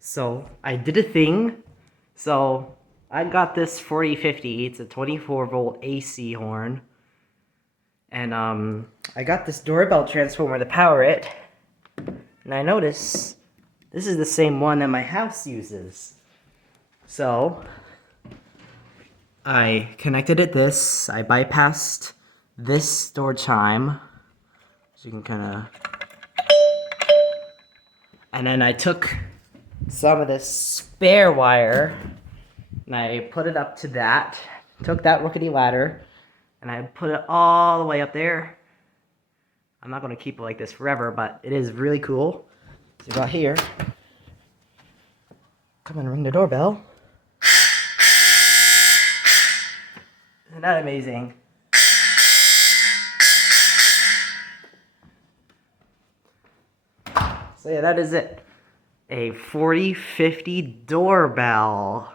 So I did a thing. So I got this 4050. It's a 24-volt AC horn. And I got this doorbell transformer to power it. And I notice this is the same one that my house uses. So I connected it this. I bypassed this door chime. So you can kind of... And then I took some of this spare wire and I put it up to that. Took that rickety ladder and I put it all the way up there. I'm not going to keep it like this forever, but it is really cool. So you got here. Come and ring the doorbell. Isn't that amazing? So yeah, that is it. A 4050 doorbell.